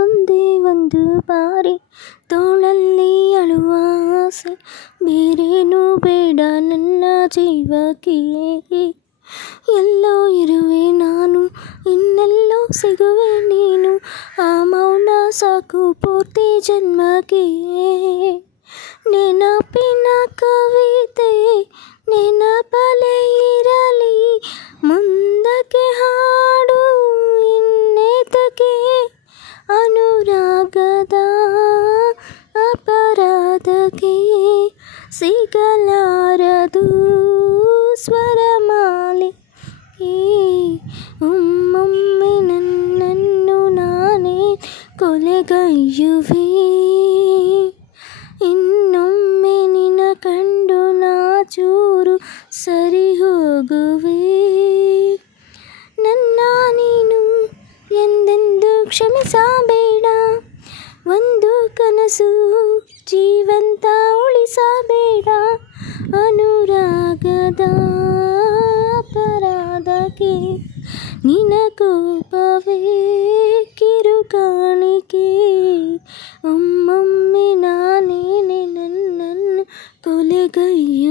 ಒಂದೇ ಒಂದು ಬಾರಿ ತೋಳಲ್ಲಿ ಅಳುವ ಆಸೆ, ಬೇರೇನೂ ಬೇಡ ನನ್ನ ಜೀವಕ್ಕೆ. ಎಲ್ಲೋ ಇರುವೆ ನಾನು, ಇನ್ನೆಲ್ಲೋ ಸಿಗುವೆ ನೀನು, ಆ ಮೌನ ಸಾಕು ಪೂರ್ತಿ ಜನ್ಮಕ್ಕೆ. ನೆನಪಿನ ಕವಿತೆ ನೆನಪಲೇ ಇರಲಿ, ಮುಂದಕ್ಕೆ ಹಾಡು ಇನ್ನೇತಕ್ಕೆ. ಅನುರಾಗದ ಅಪರಾಧಕ್ಕೆ ಸಿಗಲಾರದು ಸ್ವರಮಾಲೆ. ಒಮ್ಮೊಮ್ಮೆ ನನ್ನನ್ನು ನಾನೇ ಕೊಲೆಗೈಯುವೆ, ಇನ್ನೊಮ್ಮೆ ನಿನ್ನ ಕಂಡು ನಾ ಚೂರು ಸರಿ ಹೋಗುವೆ. ನನ್ನ ನೀನು ಎಂದೆಂದು ಕ್ಷಮಿಸಬೇಡ, ಒಂದು ಕನಸು ಜೀವಂತ ಉಳಿಸಬೇಡ. ಅನುರಾಗದ ಅಪರಾಧಕ್ಕೆ ನಿನ ಕೋಪವೇ ಕಿರುಕಾಣಿಕೆ. ಒಮ್ಮೊಮ್ಮೆ ನಾನೇನೆ ನನ್ನನ್ನು ಕೊಲೆಗೈಯುವೆ.